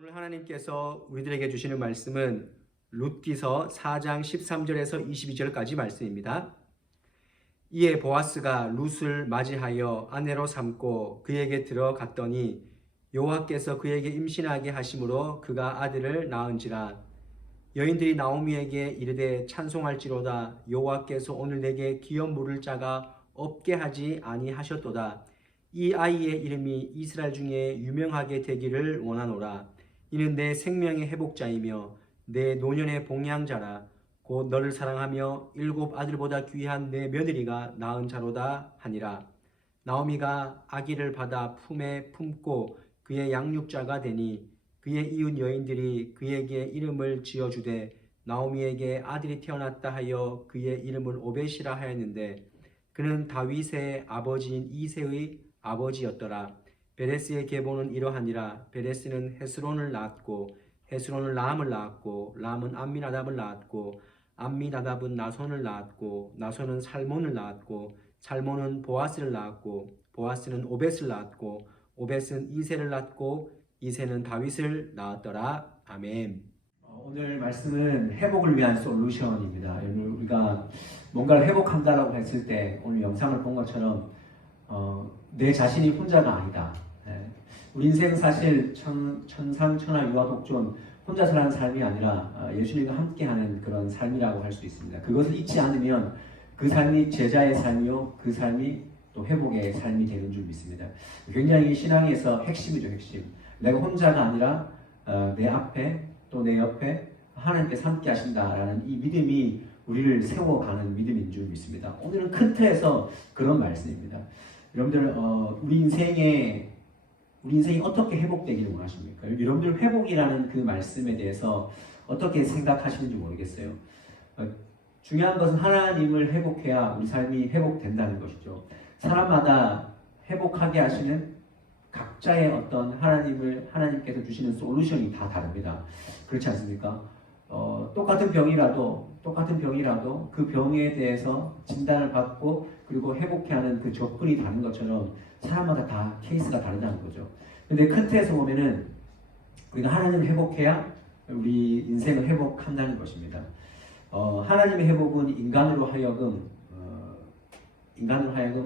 오늘 하나님께서 우리들에게 주시는 말씀은 룻기서 4장 13절에서 22절까지 말씀입니다. 이에 보아스가 룻을 맞이하여 아내로 삼고 그에게 들어갔더니 여호와께서 그에게 임신하게 하심으로 그가 아들을 낳은지라. 여인들이 나오미에게 이르되 찬송할지로다. 여호와께서 오늘 내게 기업 물을 자가 없게 하지 아니하셨도다. 이 아이의 이름이 이스라엘 중에 유명하게 되기를 원하노라. 이는 내 생명의 회복자이며 내 노년의 봉양자라. 곧 너를 사랑하며 7 아들보다 귀한 내 며느리가 낳은 자로다 하니라. 나오미가 아기를 받아 품에 품고 그의 양육자가 되니 그의 이웃 여인들이 그에게 이름을 지어주되 나오미에게 아들이 태어났다 하여 그의 이름을 오벳이라 하였는데 그는 다윗의 아버지인 이새의 아버지였더라. 베레스의 계보는 이러하니라. 베레스는 헤스론을 낳았고 헤스론은 람을 낳았고 람은 암미나답을 낳았고 암미나답은 나손을 낳았고 나손은 살몬을 낳았고 살몬은 보아스를 낳았고 보아스는 오벳을 낳았고 오벳은 이새를 낳았고 이새는 다윗을 낳았더라. 아멘. 오늘 말씀은 회복을 위한 솔루션입니다. 우리가 뭔가를 회복한다라고 했을 때 오늘 영상을 본 것처럼 내 자신이 혼자가 아니다. 우리 인생 사실 천상천하 유아독존 혼자 사는 삶이 아니라 예수님과 함께하는 그런 삶이라고 할 수 있습니다. 그것을 잊지 않으면 그 삶이 제자의 삶이요 그 삶이 또 회복의 삶이 되는 줄 믿습니다. 굉장히 신앙에서 핵심이죠. 핵심. 내가 혼자가 아니라 내 앞에 또 내 옆에 하나님께서 함께 하신다라는 이 믿음이 우리를 세워가는 믿음인 줄 믿습니다. 오늘은 큰 틀에서 그런 말씀입니다. 여러분들 우리 인생이 어떻게 회복되기를 원하십니까? 여러분들 회복이라는 그 말씀에 대해서 어떻게 생각하시는지 모르겠어요. 중요한 것은 하나님을 회복해야 우리 삶이 회복된다는 것이죠. 사람마다 회복하게 하시는 각자의 어떤 하나님께서 주시는 솔루션이 다 다릅니다. 그렇지 않습니까? 똑같은 병이라도 그 병에 대해서 진단을 받고 그리고 회복해 하는 그 접근이 다른 것처럼 사람마다 다 케이스가 다르다는 거죠. 근데 큰 틀에서 보면은 우리가 하나님을 회복해야 우리 인생을 회복한다는 것입니다. 하나님의 회복은 인간으로 하여금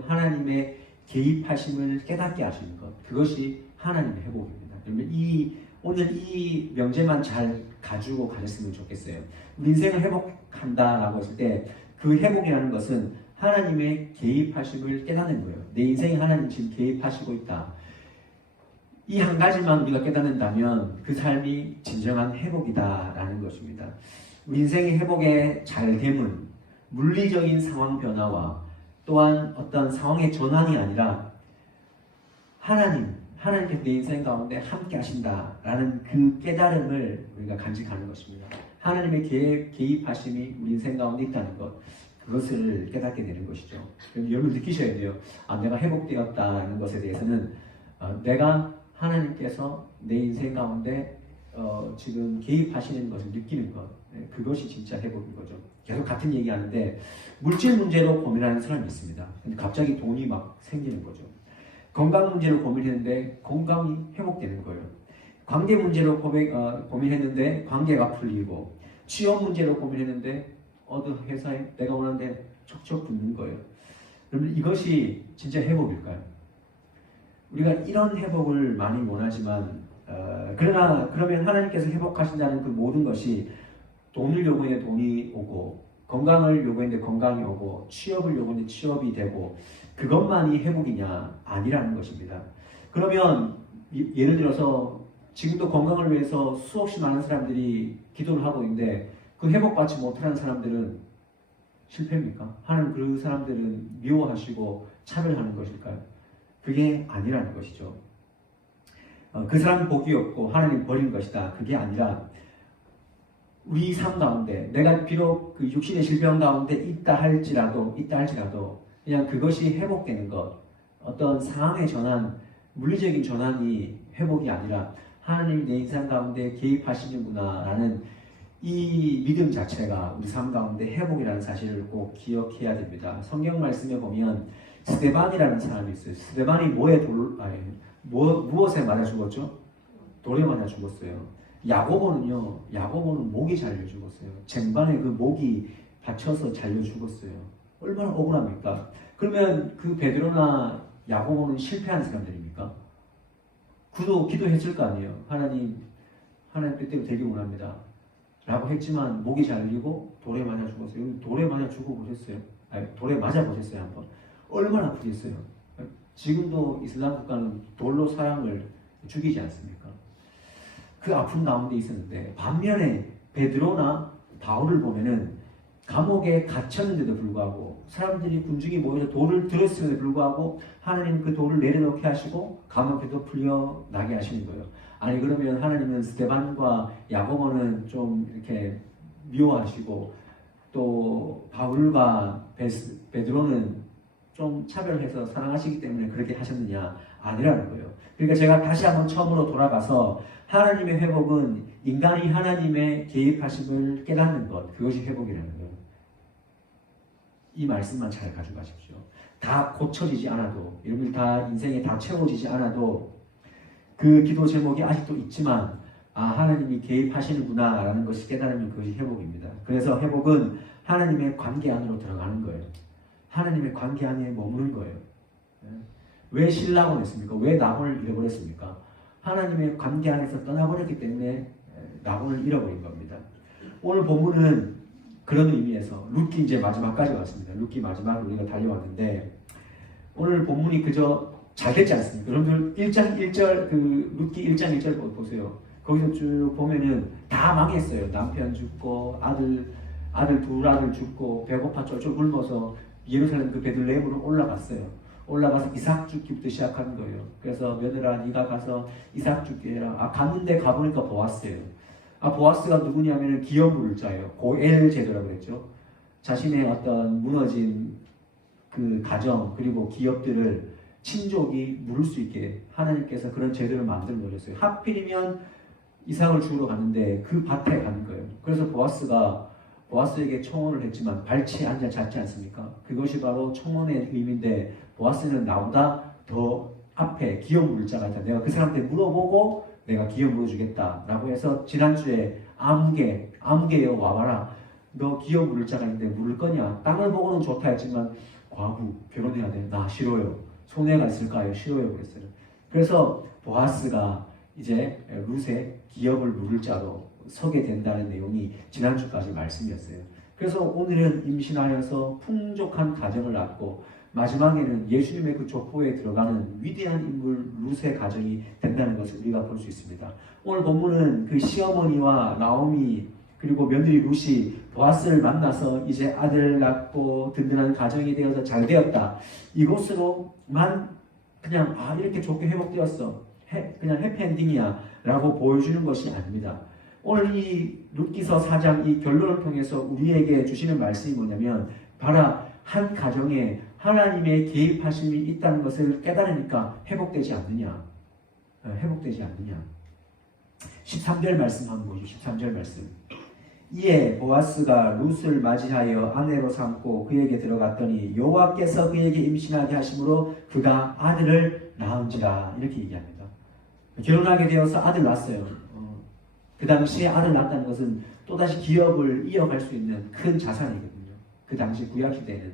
하나님의 개입하심을 깨닫게 하시는 것, 그것이 하나님의 회복입니다. 그러면 오늘 이 명제만 잘 가지고 가셨으면 좋겠어요. 우리 인생을 회복한다라고 했을 때 그 회복이라는 것은 하나님의 개입하심을 깨닫는 거예요. 내 인생에 하나님 지금 개입하시고 있다. 이 한 가지만 우리가 깨닫는다면 그 삶이 진정한 회복이다라는 것입니다. 우리 인생의 회복의 잘됨은 물리적인 상황 변화와 또한 어떤 상황의 전환이 아니라 하나님께서 내 인생 가운데 함께 하신다라는 그 깨달음을 우리가 간직하는 것입니다. 하나님의 개입하심이 우리 인생 가운데 있다는 것, 그것을 깨닫게 되는 것이죠. 여러분 느끼셔야 돼요. 내가 회복되었다는 것에 대해서는 내가 하나님께서 내 인생 가운데 지금 개입하시는 것을 느끼는 것, 그것이 진짜 회복인 거죠. 계속 같은 얘기하는데 물질 문제로 고민하는 사람이 있습니다. 근데 갑자기 돈이 막 생기는 거죠. 건강 문제로 고민했는데 건강이 회복되는 거예요. 관계 문제로 고민했는데 관계가 풀리고, 취업 문제로 고민했는데 어느 회사에 내가 원하는데 척척 붙는 거예요. 그러면 이것이 진짜 회복일까요? 우리가 이런 회복을 많이 원하지만 그러면 하나님께서 회복하신다는 그 모든 것이 돈을 요구했는데 돈이 오고, 건강을 요구했는데 건강이 오고, 취업을 요구했는데 취업이 되고, 그것만이 회복이냐? 아니라는 것입니다. 그러면 예를 들어서 지금도 건강을 위해서 수없이 많은 사람들이 기도를 하고 있는데 그 회복받지 못하는 사람들은 실패입니까? 하나님 그 사람들은 미워하시고 차별하는 것일까요? 그게 아니라는 것이죠. 그 사람 복이 없고 하나님 버린 것이다. 그게 아니라 우리 삶 가운데 내가 비록 그 육신의 질병 가운데 있다 할지라도 그냥 그것이 회복되는 것, 어떤 상황의 전환, 물리적인 전환이 회복이 아니라 하나님이 내 인생 가운데 개입하시는구나 라는 이 믿음 자체가 우리 삶 가운데 회복이라는 사실을 꼭 기억해야 됩니다. 성경 말씀에 보면 스데반이라는 사람이 있어요. 스데반이 무엇에 맞아 죽었죠? 돌에 맞아 죽었어요. 야고보는 목이 잘려 죽었어요. 쟁반에 그 목이 받쳐서 잘려 죽었어요. 얼마나 억울합니까? 그러면 그 베드로나 야고보는 실패한 사람들입니까? 그도 기도했을 거 아니에요. 하나님 뜻대로 되길 원합니다. 라고 했지만 목이 잘리고 돌에 맞아 죽었어요. 돌에 맞아 죽어보셨어요? 아니, 돌에 맞아 보셨어요 한번? 얼마나 아프겠어요? 지금도 이슬람 국가는 돌로 사람을 죽이지 않습니까? 그 아픔 가운데 있었는데 반면에 베드로나 바울을 보면은 감옥에 갇혔는데도 불구하고 사람들이 군중이 모여서 돌을 들었음에도 불구하고 하나님 그 돌을 내려놓게 하시고 감옥에도 풀려나게 하시는 거예요. 아니 그러면 하나님은 스데반과 야고보는 좀 이렇게 미워하시고 또 바울과 베드로는 좀 차별해서 사랑하시기 때문에 그렇게 하셨느냐? 아니라는 거예요. 그러니까 제가 다시 한번 처음으로 돌아가서 하나님의 회복은 인간이 하나님의 개입하심을 깨닫는 것, 그것이 회복이라는 거예요. 이 말씀만 잘 가져가십시오. 다 고쳐지지 않아도, 여러분 다 인생에 다 채워지지 않아도 그 기도 제목이 아직도 있지만 하나님이 개입하시는구나 라는 것이 깨달으면 그것이 회복입니다. 그래서 회복은 하나님의 관계 안으로 들어가는 거예요. 하나님의 관계 안에 머무는 거예요. 왜 신라곤 했습니까? 왜 나곤을 잃어버렸습니까? 하나님의 관계 안에서 떠나버렸기 때문에 나곤을 잃어버린 겁니다. 오늘 본문은 그런 의미에서 룻기 이제 마지막까지 왔습니다. 룻기 마지막으로 우리가 달려왔는데 오늘 본문이 그저 잘 됐지 않습니까? 여러분들 1장 1절 룻기 1장 1절 보세요. 거기서 쭉 보면은 다 망했어요. 남편 죽고 둘 아들 죽고 배고파 쫄쫄 굶어서 예루살렘 그 베들레헴으로 올라가서 이삭 죽기부터 시작하는 거예요. 그래서 며느라 네가 가서 이삭 죽게 해라. 갔는데 가보니까 보아스예요. 보아스가 누구냐면은 기업 물을 자예요. 고엘 제도라고 그랬죠. 자신의 어떤 무너진 그 가정 그리고 기업들을 친족이 물을 수 있게 하나님께서 그런 제도를 만들어 놓으셨어요. 하필이면 이삭을 주우러 갔는데 그 밭에 가는 거예요. 그래서 보아스에게 청혼을 했지만 발치에 앉아 잤지 않습니까? 그것이 바로 청혼의 의미인데 보아스는 나보다 더 앞에 기업 물을 자가 있다. 내가 그 사람한테 물어보고 내가 기업 물어주겠다라고 해서 지난주에 아무개여 와봐라. 너 기업 물을 자가 있는데 물을 거냐? 땅을 보고는 좋다 했지만 과부 결혼해야 돼. 나 싫어요. 손해가 있을까요? 싫어요. 그랬어요. 그래서 보아스가 이제 룻의 기업을 물을 자로 서게 된다는 내용이 지난주까지 말씀이었어요. 그래서 오늘은 임신하여서 풍족한 가정을 낳고 마지막에는 예수님의 그 족보에 들어가는 위대한 인물 룻의 가정이 된다는 것을 우리가 볼 수 있습니다. 오늘 본문은 그 시어머니와 나오미 그리고 며느리 룻이 보아스를 만나서 이제 아들 낳고 든든한 가정이 되어서 잘 되었다. 이것으로만 그냥 이렇게 좋게 회복되었어. 그냥 해피엔딩이야 라고 보여주는 것이 아닙니다. 오늘 이 룻기서 4장 이 결론을 통해서 우리에게 주시는 말씀이 뭐냐면 봐라 한 가정에 하나님의 개입하심이 있다는 것을 깨달으니까 회복되지 않느냐. 13절 말씀 한번 보시죠. 13절 말씀. 이에 보아스가 룻을 맞이하여 아내로 삼고 그에게 들어갔더니 여호와께서 그에게 임신하게 하심으로 그가 아들을 낳은지라 이렇게 얘기합니다. 결혼하게 되어서 아들 낳았어요. 그 당시에 아들 낳았다는 것은 또다시 기업을 이어갈 수 있는 큰 자산이거든요. 그 당시 구약시대에는.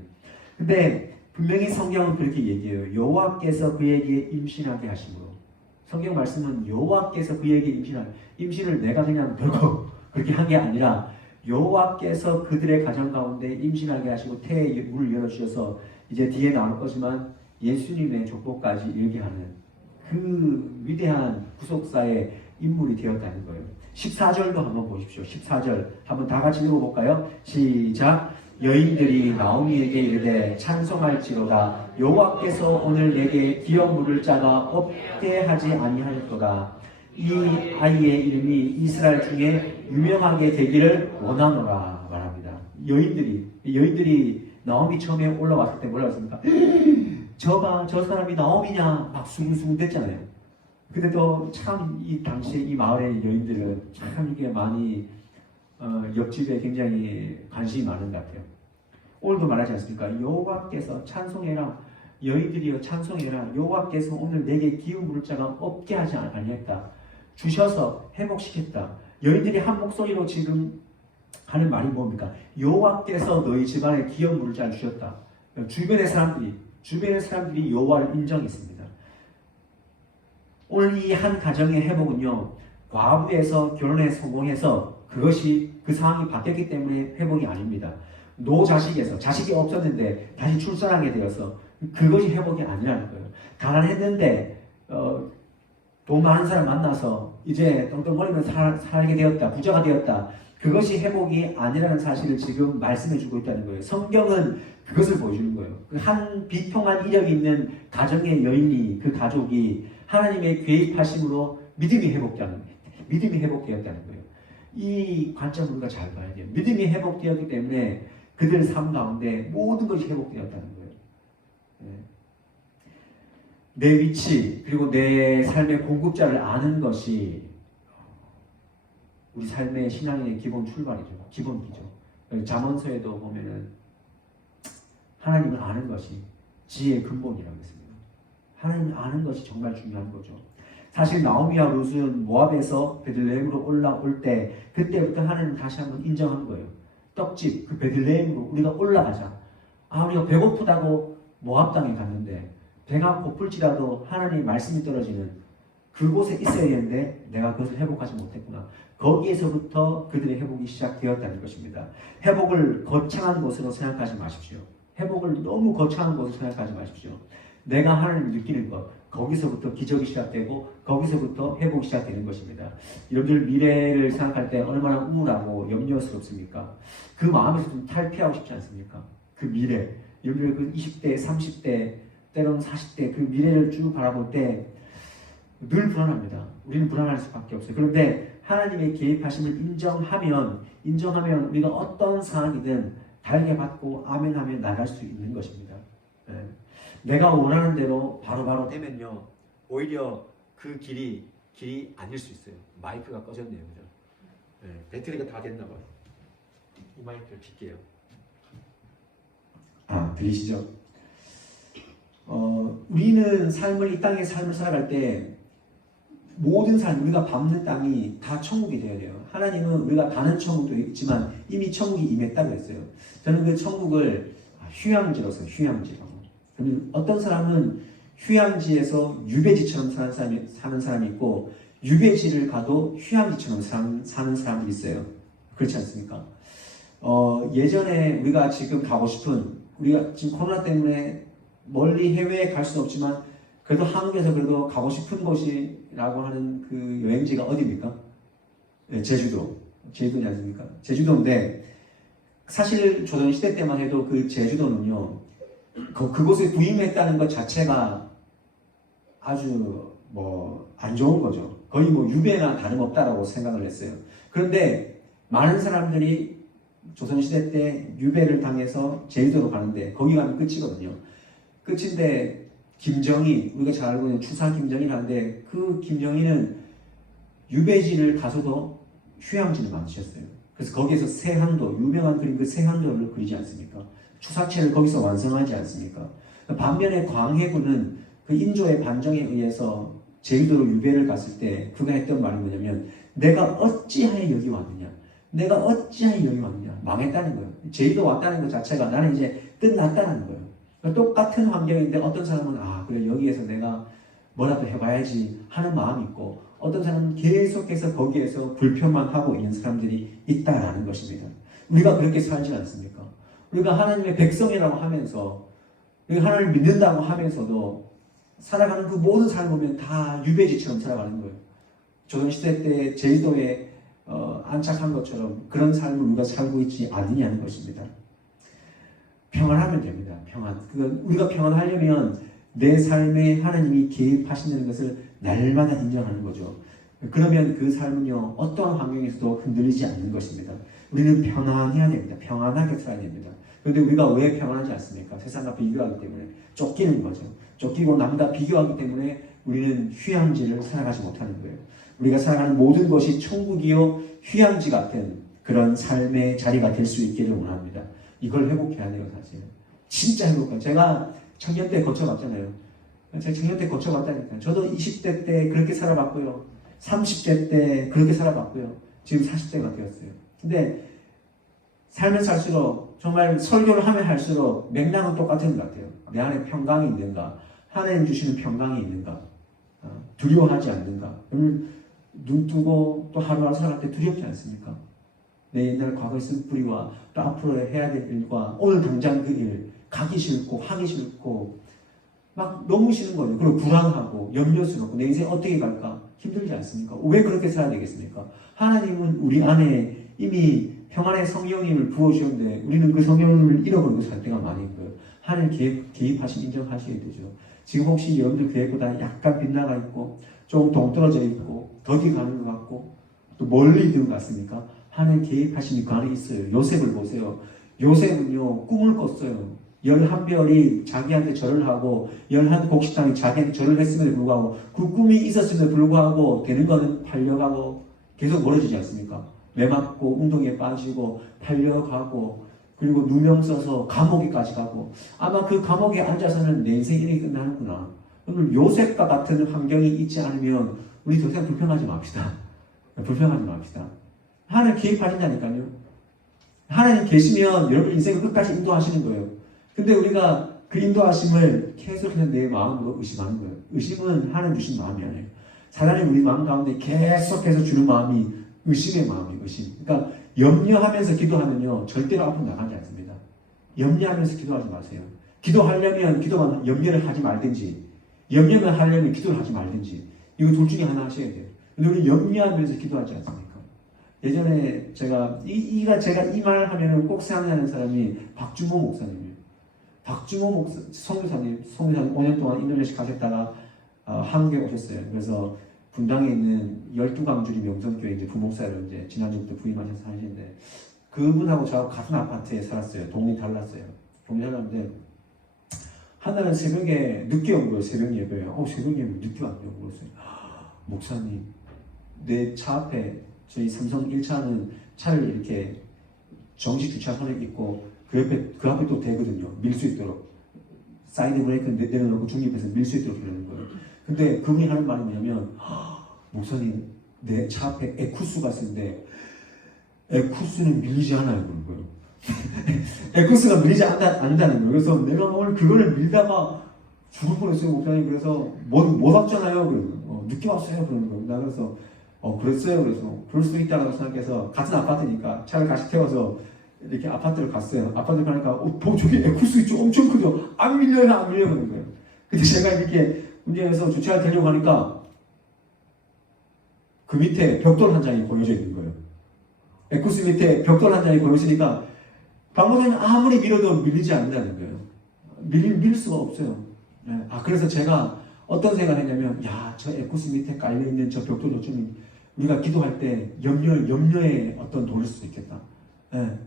근데 분명히 성경은 그렇게 얘기해요. 여호와께서 그에게 임신하게 하심으로. 성경 말씀은 여호와께서 그에게 임신을 내가 그냥 별거 그렇게 한 게 아니라 여호와께서 그들의 가정 가운데 임신하게 하시고 태의 문을 열어주셔서 이제 뒤에 나올 거지만 예수님의 족보까지 이르게 하는 그 위대한 구속사의 인물이 되었다는 거예요. 14절도 한번 보십시오. 14절 한번 다 같이 읽어볼까요? 시작. 여인들이 나오미에게 이르되 찬송할지로다 여호와께서 오늘 내게 기업 물을 자가 없게 하지 아니하였도다. 이 아이의 이름이 이스라엘 중에 유명하게 되기를 원하노라 말합니다. 여인들이 나오미 처음에 올라왔을 때 뭐라 했습니까? 저 사람이 나오미냐 막 수근수근 됐잖아요. 근데 또 참 이 당시에 이 마을의 여인들은 참 이게 많이 옆집에 굉장히 관심이 많은 것 같아요. 오늘도 말하지 않습니까? 여호와께서 찬송해라. 여인들이여 찬송해라. 여호와께서 오늘 내게 기업 물을 자가 없게 하지 아니했다. 주셔서 회복시켰다. 너희들이 한 목소리로 지금 하는 말이 뭡니까? 여호와께서 너희 집안에 기업 물을 잘 주셨다. 주변의 사람들이 여호와를 인정했습니다. 오늘 이 한 가정의 회복은요, 과부에서 결혼에 성공해서 그것이 그 상황이 바뀌었기 때문에 회복이 아닙니다. 노자식에서 자식이 없었는데 다시 출산하게 되어서 그것이 회복이 아니라는 거예요. 가난했는데 돈 많은 사람 만나서 이제 떵떵거리며 살게 되었다. 부자가 되었다. 그것이 회복이 아니라는 사실을 지금 말씀해주고 있다는 거예요. 성경은 그것을 보여주는 거예요. 한 비통한 이력이 있는 가정의 여인이, 그 가족이 하나님의 개입하심으로 믿음이 회복되었다는 거예요. 이 관점을 우리가 잘 봐야 돼요. 믿음이 회복되었기 때문에 그들 삶 가운데 모든 것이 회복되었다는 거예요. 내 위치 그리고 내 삶의 공급자를 아는 것이 우리 삶의 신앙의 기본 출발이죠. 기본기죠. 잠언서에도 보면은 하나님을 아는 것이 지혜의 근본이라고 했습니다. 하나님을 아는 것이 정말 중요한 거죠. 사실 나오미와 룻은 모압에서 베들레헴으로 올라올 때 그때부터 하나님 다시 한번 인정한 거예요. 떡집 그 베들레헴으로 우리가 올라가자. 우리가 배고프다고 모압 땅에 갔는데 배가 고플지라도 하나님의 말씀이 떨어지는 그곳에 있어야 되는데 내가 그것을 회복하지 못했구나. 거기에서부터 그들의 회복이 시작되었다는 것입니다. 회복을 거창한 것으로 생각하지 마십시오. 회복을 너무 거창한 것으로 생각하지 마십시오. 내가 하나님을 느끼는 것, 거기서부터 기적이 시작되고 거기서부터 회복이 시작되는 것입니다. 여러분들 미래를 생각할 때 얼마나 우울하고 염려스럽습니까? 그 마음에서 좀 탈피하고 싶지 않습니까? 그 미래, 여러분들 그 20대, 30대, 때로는 40대 그 미래를 쭉 바라볼 때 늘 불안합니다. 우리는 불안할 수밖에 없어요. 그런데 하나님의 개입하심을 인정하면 우리가 어떤 상황이든 달게 받고 아멘하며 나갈 수 있는 것입니다. 내가 원하는 대로 바로바로 되면요, 오히려 그 길이 아닐 수 있어요. 마이크가 꺼졌네요. 그죠? 배터리가 다 됐나 봐요. 이 마이크를 킬게요. 들리시죠? 우리는 이 땅의 삶을 살아갈 때 모든 삶, 우리가 밟는 땅이 다 천국이 되어야 돼요. 하나님은 우리가 가는 천국도 있지만 이미 천국이 임했다고 했어요. 저는 그 천국을 휴양지로 써요. 휴양지라고. 어떤 사람은 휴양지에서 유배지처럼 사는 사람이 있고 유배지를 가도 휴양지처럼 사는 사람이 있어요. 그렇지 않습니까? 예전에 우리가 지금 가고 싶은, 우리가 지금 코로나 때문에 멀리 해외에 갈 수는 없지만 그래도 한국에서 그래도 가고 싶은 곳이라고 하는 그 여행지가 어디입니까? 네, 제주도지 않습니까? 제주도인데 사실 조선시대 때만 해도 그 제주도는요, 그곳에 부임했다는 것 자체가 아주 안 좋은 거죠. 거의 유배나 다름없다라고 생각을 했어요. 그런데 많은 사람들이 조선시대 때 유배를 당해서 제주도로 가는데 거기 가면 끝이거든요. 끝인데 김정희, 우리가 잘 알고 있는 추사 김정희라는데 그 김정희는 유배지를 가서도 휴양지를 만드셨어요. 그래서 거기에서 세한도, 유명한 그림 그 세한도를 그리지 않습니까? 추사체를 거기서 완성하지 않습니까? 반면에 광해군은 그 인조의 반정에 의해서 제주도로 유배를 갔을 때 그가 했던 말이 뭐냐면 내가 어찌하여 여기 왔느냐? 망했다는 거예요. 제주도 왔다는 것 자체가 나는 이제 끝났다는 거예요. 똑같은 환경인데 어떤 사람은 그래 여기에서 내가 뭐라도 해봐야지 하는 마음이 있고 어떤 사람은 계속해서 거기에서 불평만 하고 있는 사람들이 있다라는 것입니다. 우리가 그렇게 살지 않습니까? 우리가 하나님의 백성이라고 하면서 우리가 하나님을 믿는다고 하면서도 살아가는 그 모든 삶을 보면 다 유배지처럼 살아가는 거예요. 조선시대 때 제주도에 안착한 것처럼 그런 삶을 우리가 살고 있지 않느냐는 것입니다. 평안하면 됩니다. 그건 우리가 평안하려면 내 삶에 하나님이 개입하신다는 것을 날마다 인정하는 거죠. 그러면 그 삶은요, 어떠한 환경에서도 흔들리지 않는 것입니다. 우리는 평안해야 됩니다. 평안하게 살아야 됩니다. 그런데 우리가 왜 평안하지 않습니까? 세상과 비교하기 때문에 쫓기는 거죠. 쫓기고 남과 비교하기 때문에 우리는 휴양지를 살아가지 못하는 거예요. 우리가 살아가는 모든 것이 천국이요 휴양지 같은 그런 삶의 자리가 될 수 있기를 원합니다. 이걸 회복해야 돼요, 사실. 진짜 회복해요. 제가 청년 때 거쳐봤잖아요. 제가 청년 때 거쳐봤다니까요. 저도 20대 때 그렇게 살아봤고요. 30대 때 그렇게 살아봤고요. 지금 40대가 되었어요. 근데 살면 살수록 정말 설교를 하면 할수록 맥락은 똑같은 것 같아요. 내 안에 평강이 있는가? 하나님 주시는 평강이 있는가? 두려워하지 않는가? 오늘 눈 뜨고 또 하루하루 살아갈 때 두렵지 않습니까? 내 옛날 과거에 쓴 뿌리와 또 앞으로 해야 될 일과 오늘 당장 그 일 가기 싫고 하기 싫고 막 너무 싫은 거예요. 그리고 불안하고 염려스럽고 내 인생 어떻게 갈까? 힘들지 않습니까? 왜 그렇게 살아야 되겠습니까? 하나님은 우리 안에 이미 평안의 성령님을 부어주셨는데 우리는 그 성령님을 잃어버리고 살 때가 많이 있고요. 하나님 개입하신 인정하셔야 되죠. 지금 혹시 여러분들 계획보다 약간 빗나가 있고 조금 동떨어져 있고 더디 가는 것 같고 또 멀리 있는 것 같습니까? 하나님 개입하심이 그 안에 있어요. 요셉을 보세요. 요셉은요 꿈을 꿨어요. 11별이 자기한테 절을 하고 11곡식당이 자기한테 절을 했음에도 불구하고 그 꿈이 있었음에도 불구하고 되는 거는 팔려가고 계속 멀어지지 않습니까? 매맞고 운동에 빠지고 팔려가고 그리고 누명 써서 감옥에까지 가고 아마 그 감옥에 앉아서는 내 인생이 이렇게 끝나는구나. 오늘 요셉과 같은 환경이 있지 않으면 우리 더 이상 불평하지 맙시다. 불평하지 맙시다. 하나님 개입하신다니까요. 하나님 계시면 여러분 인생을 끝까지 인도하시는 거예요. 근데 우리가 그 인도하심을 계속해서 내 마음으로 의심하는 거예요. 의심은 하나님 주신 마음이 아니에요. 사단이 우리 마음 가운데 계속해서 주는 마음이 의심의 마음이에요. 의심. 그러니까 염려하면서 기도하면요 절대로 앞으로 나가지 않습니다. 염려하면서 기도하지 마세요. 기도하려면 기도만 염려를 하지 말든지 염려만 하려면 기도를 하지 말든지 이거 둘 중에 하나 하셔야 돼요. 근데 우리 염려하면서 기도하지 않습니까? 예전에 제가 이 말을 하면은 꼭 생각나는 사람이 박주모 목사님이에요. 박주모 목사 성교사님 5년 동안 인도네시아 가셨다가 한국에 오셨어요. 그래서 분당에 있는 12강주리 명성교회 이제 부목사로 이제 지난주부터 부임하셔서 사시는데 그분하고 저하고 같은 아파트에 살았어요. 동네 달랐어요. 동네 달랐는데 하나는 새벽에 늦게 온 거예요. 새벽 예배에. 새벽 예배 늦게 왔냐고 그랬어요. 목사님 내 차 앞에 저희 삼성 1차는 차를 이렇게 정식 주차선에 있고 그 앞에 또 대거든요. 밀 수 있도록 사이드 브레이크 내려놓고 중립해서 밀 수 있도록 이러는 거예요. 근데 그분이 하는 말이 뭐냐면 목사님 내 차 앞에 에쿠스가 있는데 에쿠스는 밀리지 않아요 그런 거예요. 에쿠스가 밀리지 않는다는 거예요. 그래서 내가 오늘 그거를 밀다가 죽을 뻔했어요 목사님. 그래서 못 왔잖아요. 그래서 늦게 왔어요 그러는 거예요. 나 그래서 그랬어요. 그래서 그럴 수 있다고 생각해서 같은 아파트니까 차를 같이 태워서 이렇게 아파트를 갔어요. 아파트 가니까 저기 에쿠스 있죠. 엄청 크죠. 안 밀려요 안 밀려요 그런 거예요. 근데 제가 이렇게 운전해서 주차를 되려고 하니까 그 밑에 벽돌 한 장이 보여져 있는 거예요. 에쿠스 밑에 벽돌 한 장이 보여지니까 방법에는 아무리 밀어도 밀리지 않는다는 거예요. 밀 수가 없어요. 네. 그래서 제가 어떤 생각을 했냐면 저 에쿠스 밑에 깔려있는 저 벽돌도 좀 우리가 기도할 때 염려에 어떤 돌일 수도 있겠다. 네.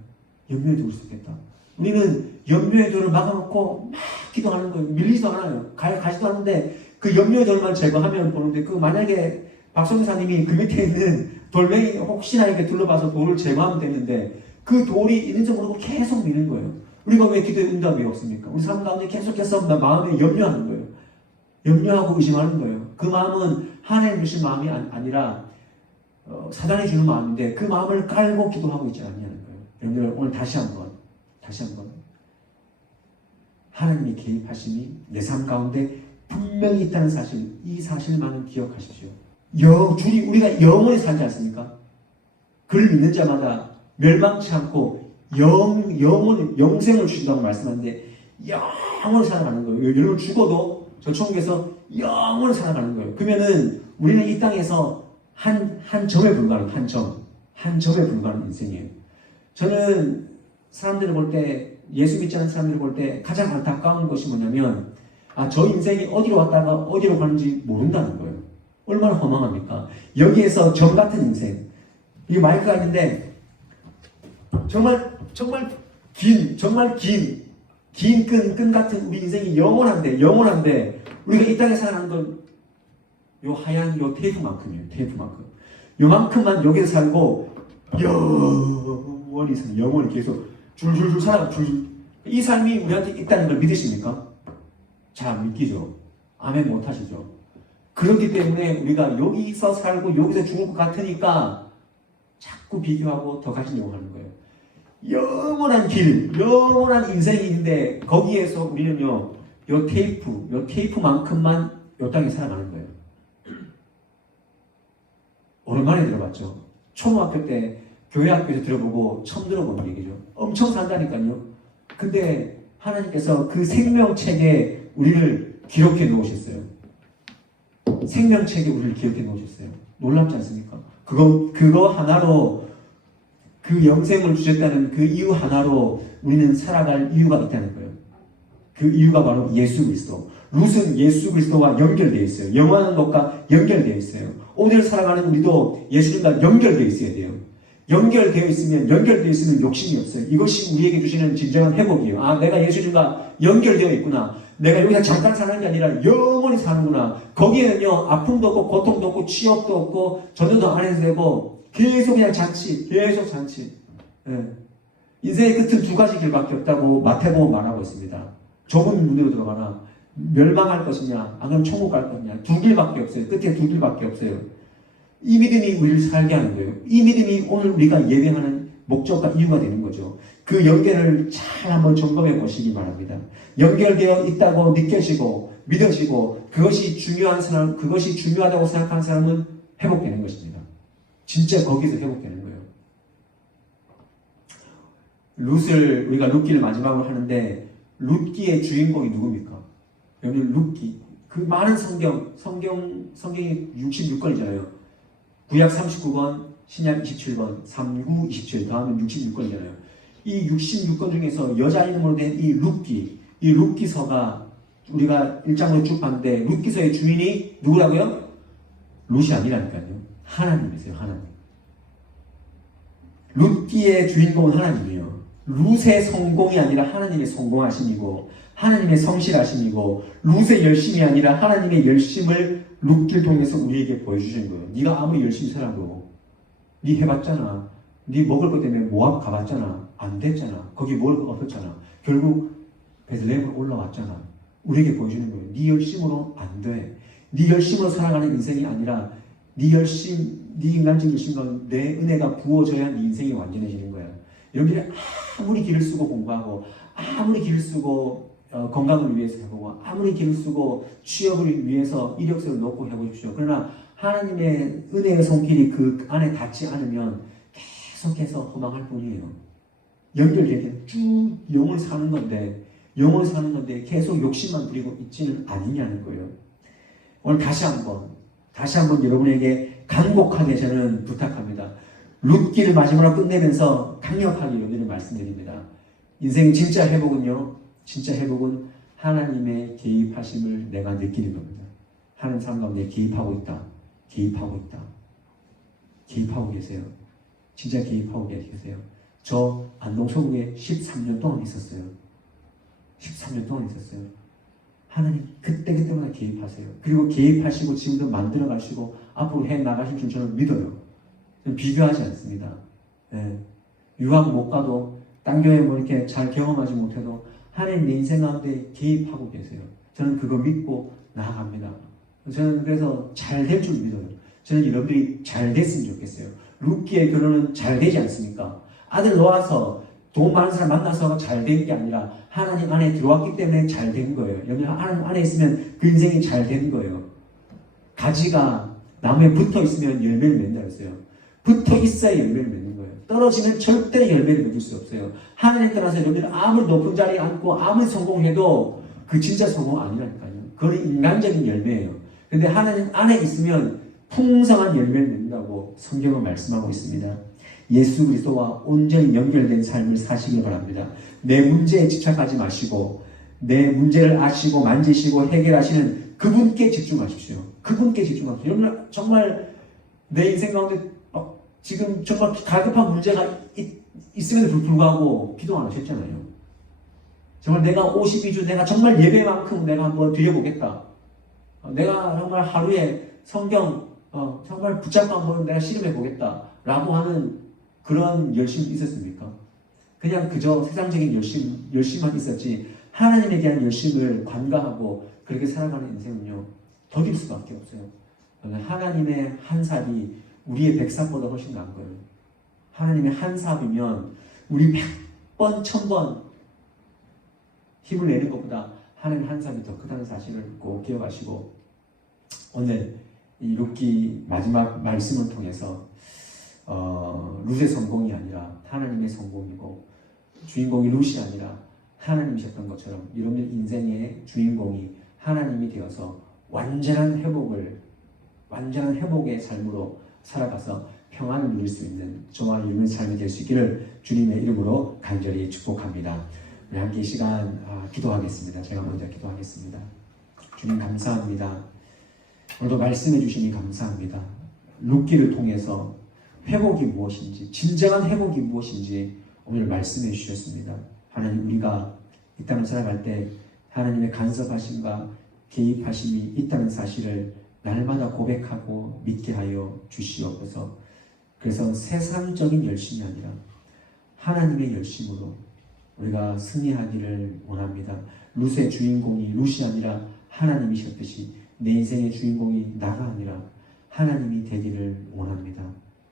염려에 돌일 수 있겠다. 우리는 염려의 돌을 막아놓고 막 기도하는 거예요. 밀리지도 않아요. 가지도 않는데 그 염려의 돌만 제거하면 보는데 만약에 박성사님이 그 밑에 있는 돌멩이 혹시나 이렇게 둘러봐서 돌을 제거하면 되는데 그 돌이 있는지 모르고 계속 미는 거예요. 우리가 왜 기도에 응답이 없습니까? 우리 삶 가운데 계속해서 마음에 염려하는 거예요. 염려하고 의심하는 거예요. 그 마음은 하나님 주신 마음이 아니라 사단이 주는 마음인데 그 마음을 깔고 기도하고 있지 않냐는 거예요. 여러분들 오늘 다시 한번 하나님이 개입하심이 내 삶 가운데 분명히 있다는 사실, 이 사실만은 기억하십시오. 우리가 영원히 살지 않습니까? 그를 믿는 자마다 멸망치 않고 영생을 주신다고 말씀하는데 영원히 살아가는 거예요. 여러분 죽어도 저 천국에서 영원히 살아가는 거예요. 그러면은 우리는 이 땅에서 한 점에 불과한 한 점에 불과한 인생이에요. 저는 사람들을 볼 때 예수 믿지 않는 사람들을 볼 때 가장 안타까운 것이 뭐냐면 저 인생이 어디로 왔다가 어디로 가는지 모른다는 거예요. 얼마나 허망합니까? 여기에서 점 같은 인생. 이 마이크가 있는데 정말 긴 끈 같은 우리 인생이 영원한데 우리가 이 땅에 살아가는 건 요 하얀 요 테이프만큼이에요. 테이프만큼. 요만큼만 여기서 살고 영원히 계속 줄줄줄 살아가. 이 삶이 우리한테 있다는 걸 믿으십니까? 잘 안 믿기죠. 아멘 못 하시죠. 그렇기 때문에 우리가 여기서 살고 여기서 죽을 것 같으니까 자꾸 비교하고 더 가지려고 하는 거예요. 영원한 길, 영원한 인생이 있는데 거기에서 우리는요, 요 테이프만큼만 요 땅에 살아가는 거예요. 오랜만에 들어봤죠. 초등학교 때 교회 학교에서 들어보고 처음 들어보는 얘기죠. 엄청 산다니까요. 근데 하나님께서 그 생명책에 우리를 기록해 놓으셨어요. 생명책에 우리를 기억해 놓으셨어요. 놀랍지 않습니까? 그거 하나로 그 영생을 주셨다는 그 이유 하나로 우리는 살아갈 이유가 있다는 거예요. 그 이유가 바로 예수 그리스도. 룻은 예수 그리스도와 연결되어 있어요. 영원한 것과 연결되어 있어요. 오늘 살아가는 우리도 예수님과 연결되어 있어야 돼요. 연결되어 있으면 욕심이 없어요. 이것이 우리에게 주시는 진정한 회복이에요. 아, 내가 예수님과 연결되어 있구나. 내가 여기서 잠깐 사는 게 아니라 영원히 사는구나. 거기에는요, 아픔도 없고 고통도 없고 취업도 없고 전도도 안 해도 되고 계속 그냥 잔치, 계속 잔치. 예. 인생의 끝은 두 가지 길밖에 없다고 마태복음 말하고 있습니다. 좁은 문으로 들어가나 멸망할 것이냐, 아니면 천국 갈 것이냐. 두 길밖에 없어요. 끝에 두 길밖에 없어요. 이 믿음이 우리를 살게 하는 거예요. 이 믿음이 오늘 우리가 예배하는 목적과 이유가 되는 거죠. 그 연결을 잘 한번 점검해 보시기 바랍니다. 연결되어 있다고 느껴지고 믿어지고 그것이 중요한 사람, 그것이 중요하다고 생각하는 사람은 회복되는 것입니다. 진짜 거기서 회복되는 거예요. 룻을 우리가 룻기를 마지막으로 하는데 룻기의 주인공이 누굽니까? 여러분 룻기 그 많은 성경이 66권이잖아요. 구약 39권, 신약 27권, 39, 27 다음은 66권이잖아요. 이 66권 중에서 여자 이름으로 된 이 룻기서가 우리가 1장으로 쭉 봤는데 룻기서의 주인이 누구라고요? 룻이 아니라니까요. 하나님이세요. 하나님. 룻기의 주인공은 하나님이에요. 룻의 성공이 아니라 하나님의 성공하심이고 하나님의 성실하심이고 룻의 열심이 아니라 하나님의 열심을 룻기를 통해서 우리에게 보여주신 거예요. 네가 아무리 열심히 살아도 네 해봤잖아. 네 먹을 것 때문에 모압 가봤잖아. 안 됐잖아. 거기 먹을 거 없었잖아. 결국 베들레헴으로 올라왔잖아. 우리에게 보여주는 거예요. 네 열심으로 안 돼. 네 열심으로 살아가는 인생이 아니라 네 인간적인 열심과 내 은혜가 부어져야 네 인생이 완전해지는 거야. 여러분들이 아무리 길을 쓰고 공부하고 아무리 길을 쓰고 건강을 위해서 해보고 아무리 길을 쓰고 취업을 위해서 이력서를 넣고 해보십시오. 그러나 하나님의 은혜의 손길이 그 안에 닿지 않으면 계속해서 허망할 뿐이에요. 연결되게 쭉 영을 사는 건데 계속 욕심만 부리고 있지는 아니냐는 거예요. 오늘 다시 한번 여러분에게 간곡하게 저는 부탁합니다. 룻기를 마지막으로 끝내면서 강력하게 여러분에게 말씀드립니다. 인생 진짜 회복은 하나님의 개입하심을 내가 느끼는 겁니다. 하는 삶 가운데 개입하고 계세요. 진짜 개입하고 계세요. 저 안동소국에 13년 동안 있었어요. 하나님 그때마다 개입하세요. 그리고 개입하시고 지금도 만들어 가시고 앞으로 해 나가실 줄 저는 믿어요. 저는 비교하지 않습니다. 네. 유학 못 가도 딴 교회 뭐 이렇게 잘 경험하지 못해도 하나님 내 인생 가운데 개입하고 계세요. 저는 그거 믿고 나아갑니다. 저는 그래서 잘 될 줄 믿어요. 저는 여러분들이 잘 됐으면 좋겠어요. 룻기의 결혼은 잘 되지 않습니까? 아들 놓아서 돈 많은 사람 만나서 잘 된 게 아니라 하나님 안에 들어왔기 때문에 잘 된 거예요. 여러분 하나님 안에 있으면 그 인생이 잘 된 거예요. 가지가 나무에 붙어 있으면 열매를 맺는다 했어요. 붙어 있어야 열매를 맺는 거예요. 떨어지면 절대 열매를 맺을 수 없어요. 하나님 떠나서 여러분들 아무리 높은 자리에 앉고 아무리 성공해도 그 진짜 성공 아니라니까요. 그건 인간적인 열매예요. 근데 하나님 안에 있으면 풍성한 열매를 맺는다고 성경은 말씀하고 있습니다. 예수 그리스도와 온전히 연결된 삶을 사시길 바랍니다. 내 문제에 집착하지 마시고 내 문제를 아시고 만지시고 해결하시는 그분께 집중하십시오. 여러분 정말 내 인생 가운데 지금 정말 갈급한 문제가 있음에도 불구하고 기도 안 하셨잖아요. 정말 내가 52주 내가 정말 예배만큼 내가 한번 드려보겠다. 내가 정말 하루에 성경 정말 붙잡고 한번 내가 실험해 보겠다 라고 하는 그런 열심이 있었습니까? 그냥 그저 세상적인 열심만 있었지 하나님에 대한 열심을 관가하고 그렇게 살아가는 인생은요 더딜 수밖에 없어요. 하나님의 한 삽이 우리의 100삽보다 훨씬 나은 거예요. 하나님의 한 삽이면 우리 100번, 1000번 힘을 내는 것보다 하나님 한 삽이 더 크다는 사실을 꼭 기억하시고, 오늘 이 룻기 마지막 말씀을 통해서 룻의 성공이 아니라 하나님의 성공이고, 주인공이 룻이 아니라 하나님이셨던 것처럼 여러분들 인생의 주인공이 하나님이 되어서 완전한 회복의 삶으로 살아가서 평안을 누릴 수 있는 저와 여러분의 삶이 될 수 있기를 주님의 이름으로 간절히 축복합니다. 우리 함께 이 시간 기도하겠습니다. 제가 먼저 기도하겠습니다. 주님 감사합니다. 오늘도 말씀해 주시니 감사합니다. 룻기를 통해서 회복이 무엇인지, 진정한 회복이 무엇인지 오늘 말씀해 주셨습니다. 하나님, 우리가 이 땅을 살아갈 때 하나님의 간섭하심과 개입하심이 있다는 사실을 날마다 고백하고 믿게 하여 주시옵소서. 그래서 세상적인 열심이 아니라 하나님의 열심으로 우리가 승리하기를 원합니다. 룻의 주인공이 룻이 아니라 하나님이셨듯이 내 인생의 주인공이 나가 아니라 하나님이 되기를 원합니다.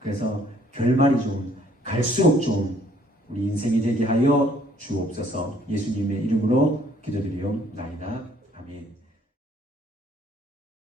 그래서 결말이 좋은, 갈수록 좋은 우리 인생이 되게 하여 주옵소서. 예수님의 이름으로 기도드리옵나이다. 아멘.